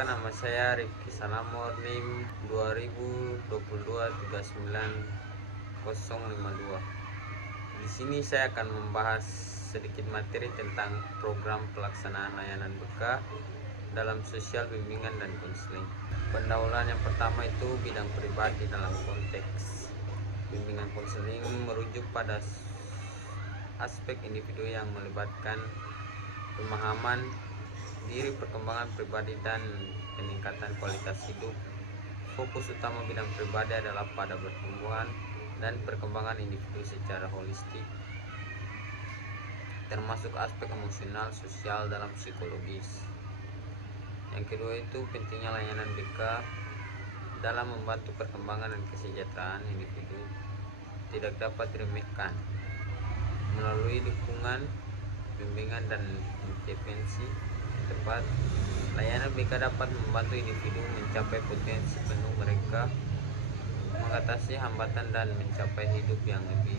Perkenalkan, nama saya Rifki Salamor, NIM 2022-39-052. Di sini saya akan membahas sedikit materi tentang program pelaksanaan layanan BK dalam sosial, bimbingan, dan konseling. Pendahuluan yang pertama itu bidang pribadi dalam konteks bimbingan konseling merujuk pada aspek individu yang melibatkan pemahaman diri, perkembangan pribadi, dan peningkatan kualitas hidup. Fokus utama bidang pribadi adalah pada pertumbuhan dan perkembangan individu secara holistik, termasuk aspek emosional, sosial, dalam psikologis. Yang kedua itu pentingnya layanan BK dalam membantu perkembangan dan kesejahteraan individu tidak dapat diremehkan. Melalui dukungan, bimbingan, dan intervensi tepat, layanan BK dapat membantu individu mencapai potensi penuh mereka, mengatasi hambatan, dan mencapai hidup yang lebih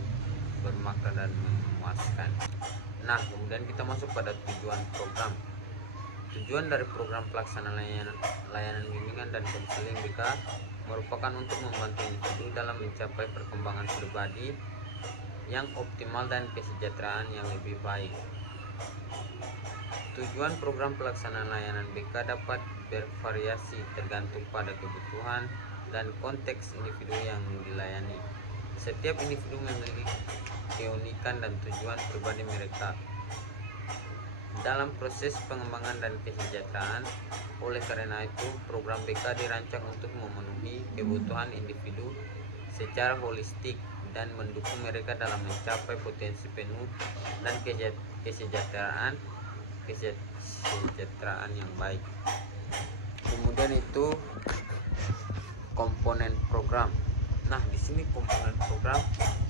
bermakna dan memuaskan. Nah, kemudian kita masuk pada tujuan program. Tujuan dari program pelaksanaan layanan bimbingan dan konseling BK merupakan untuk membantu individu dalam mencapai perkembangan pribadi yang optimal dan kesejahteraan yang lebih baik. Tujuan program pelaksanaan layanan BK dapat bervariasi tergantung pada kebutuhan dan konteks individu yang dilayani. Setiap individu memiliki keunikan dan tujuan pribadi mereka dalam proses pengembangan dan kesejahteraan. Oleh karena itu, program BK dirancang untuk memenuhi kebutuhan individu secara holistik dan mendukung mereka dalam mencapai potensi penuh dan kesejahteraan yang baik. Kemudian itu komponen program. Nah, di sini komponen program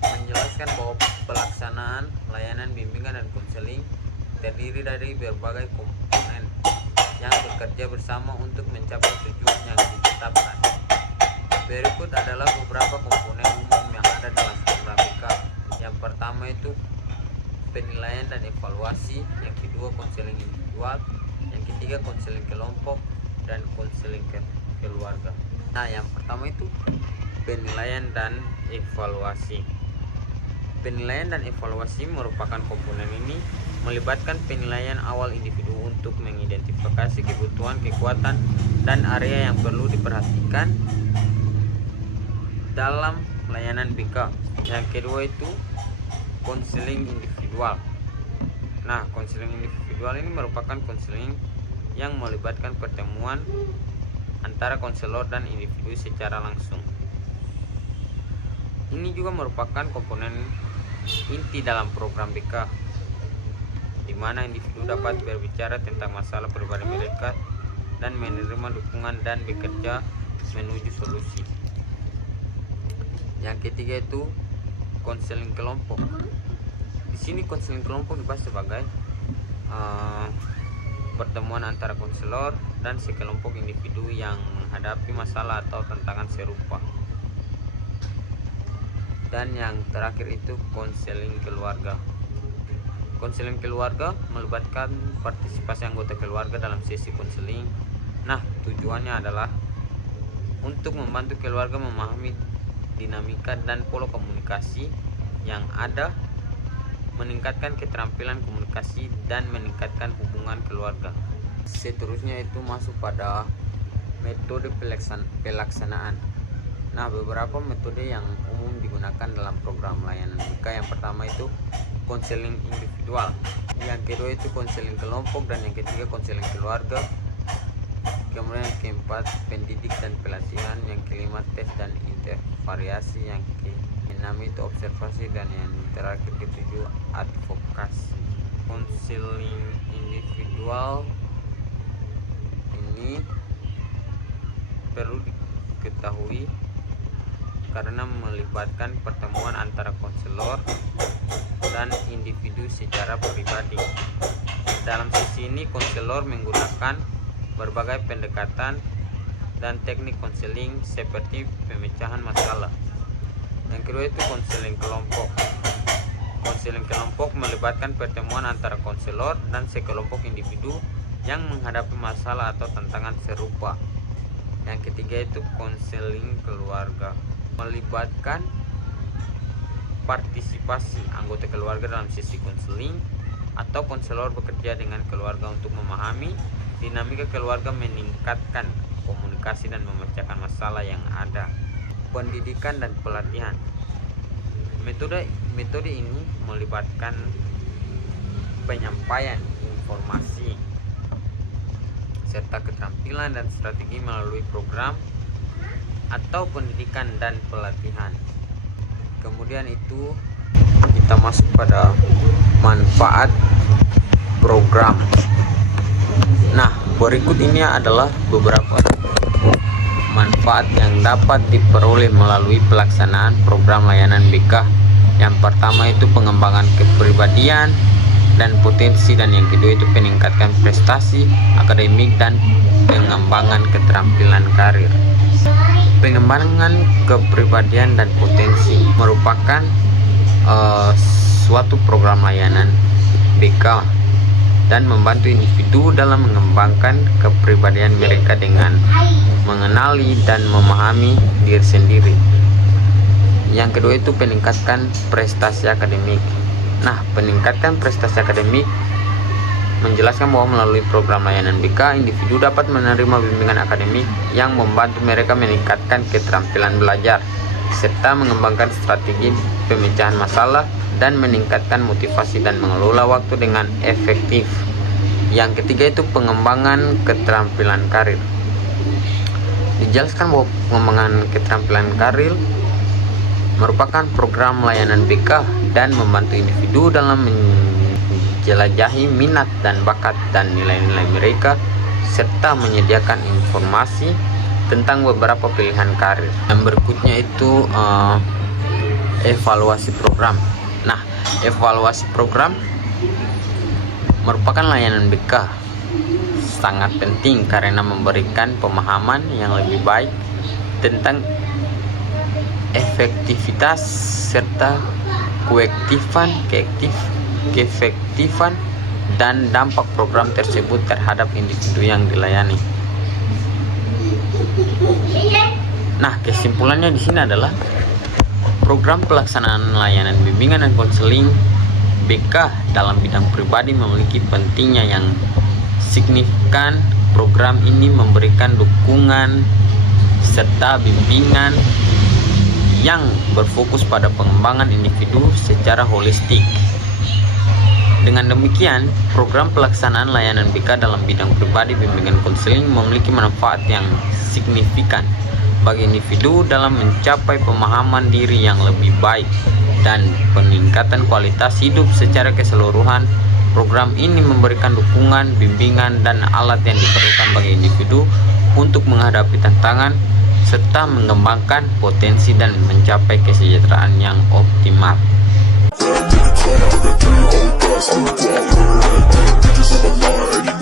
menjelaskan bahwa pelaksanaan layanan bimbingan dan konseling terdiri dari berbagai komponen yang bekerja bersama untuk mencapai tujuan yang ditetapkan. Berikut adalah beberapa komponen umum yang ada dalam program BK. Yang pertama itu penilaian dan evaluasi, yang kedua konseling individual, yang ketiga konseling kelompok, dan konseling keluarga. Nah, yang pertama itu penilaian dan evaluasi. Penilaian dan evaluasi merupakan komponen ini melibatkan penilaian awal individu untuk mengidentifikasi kebutuhan, kekuatan, dan area yang perlu diperhatikan dalam layanan BK. Yang kedua itu konseling individual. Nah, konseling individual ini merupakan konseling yang melibatkan pertemuan antara konselor dan individu secara langsung. Ini juga merupakan komponen inti dalam program BK, di mana individu dapat berbicara tentang masalah pribadi mereka dan menerima dukungan dan bekerja menuju solusi. Yang ketiga itu konseling kelompok. Di sini konseling kelompok dibahas sebagai pertemuan antara konselor dan sekelompok individu yang menghadapi masalah atau tantangan serupa. Dan yang terakhir itu konseling keluarga. Konseling keluarga melibatkan partisipasi anggota keluarga dalam sesi konseling. Nah, tujuannya adalah untuk membantu keluarga memahami dinamika dan pola komunikasi yang ada, meningkatkan keterampilan komunikasi, dan meningkatkan hubungan keluarga. Seterusnya itu masuk pada metode pelaksanaan. Nah, beberapa metode yang umum digunakan dalam program layanan BK. Yang pertama itu konseling individual, yang kedua itu konseling kelompok, dan yang ketiga konseling keluarga. Kemudian yang keempat pendidik dan pelatihan, yang kelima tes dan intervariasi, yang keenam itu observasi, dan yang terakhir ketujuh advokasi. Konseling individual ini perlu diketahui karena melibatkan pertemuan antara konselor dan individu secara pribadi. Dalam sesi ini konselor menggunakan berbagai pendekatan dan teknik konseling seperti pemecahan masalah. Yang kedua itu konseling kelompok. Konseling kelompok melibatkan pertemuan antara konselor dan sekelompok individu yang menghadapi masalah atau tantangan serupa. Yang ketiga itu konseling keluarga, melibatkan partisipasi anggota keluarga dalam sesi konseling atau konselor bekerja dengan keluarga untuk memahami dinamika keluarga, meningkatkan komunikasi dan memecahkan masalah yang ada. Pendidikan dan pelatihan. Metode ini melibatkan penyampaian informasi serta keterampilan dan strategi melalui program atau pendidikan dan pelatihan. Kemudian itu kita masuk pada manfaat program. Nah, berikut ini adalah beberapa manfaat yang dapat diperoleh melalui pelaksanaan program layanan BK. Yang pertama itu pengembangan kepribadian dan potensi, dan yang kedua itu peningkatan prestasi akademik dan pengembangan keterampilan karir. Pengembangan kepribadian dan potensi merupakan suatu program layanan BK dan membantu individu dalam mengembangkan kepribadian mereka dengan mengenali dan memahami diri sendiri. Yang kedua itu peningkatkan prestasi akademik. Nah, peningkatan prestasi akademik menjelaskan bahwa melalui program layanan BK, individu dapat menerima bimbingan akademik yang membantu mereka meningkatkan keterampilan belajar, serta mengembangkan strategi pemecahan masalah dan meningkatkan motivasi dan mengelola waktu dengan efektif. Yang ketiga itu pengembangan keterampilan karir. Dijelaskan bahwa pengembangan keterampilan karir merupakan program layanan BK dan membantu individu dalam menjelajahi minat dan bakat dan nilai-nilai mereka, serta menyediakan informasi tentang beberapa pilihan karir. Yang berikutnya itu evaluasi program. Nah, evaluasi program merupakan layanan BK sangat penting karena memberikan pemahaman yang lebih baik tentang efektivitas serta keefektifan dan dampak program tersebut terhadap individu yang dilayani. Nah, kesimpulannya di sini adalah program pelaksanaan layanan bimbingan dan konseling BK dalam bidang pribadi memiliki pentingnya yang signifikan. Program ini memberikan dukungan serta bimbingan yang berfokus pada pengembangan individu secara holistik. Dengan demikian, program pelaksanaan layanan BK dalam bidang pribadi bimbingan konseling memiliki manfaat yang signifikan bagi individu dalam mencapai pemahaman diri yang lebih baik dan peningkatan kualitas hidup secara keseluruhan. Program ini memberikan dukungan, bimbingan, dan alat yang diperlukan bagi individu untuk menghadapi tantangan serta mengembangkan potensi dan mencapai kesejahteraan yang optimal. I'm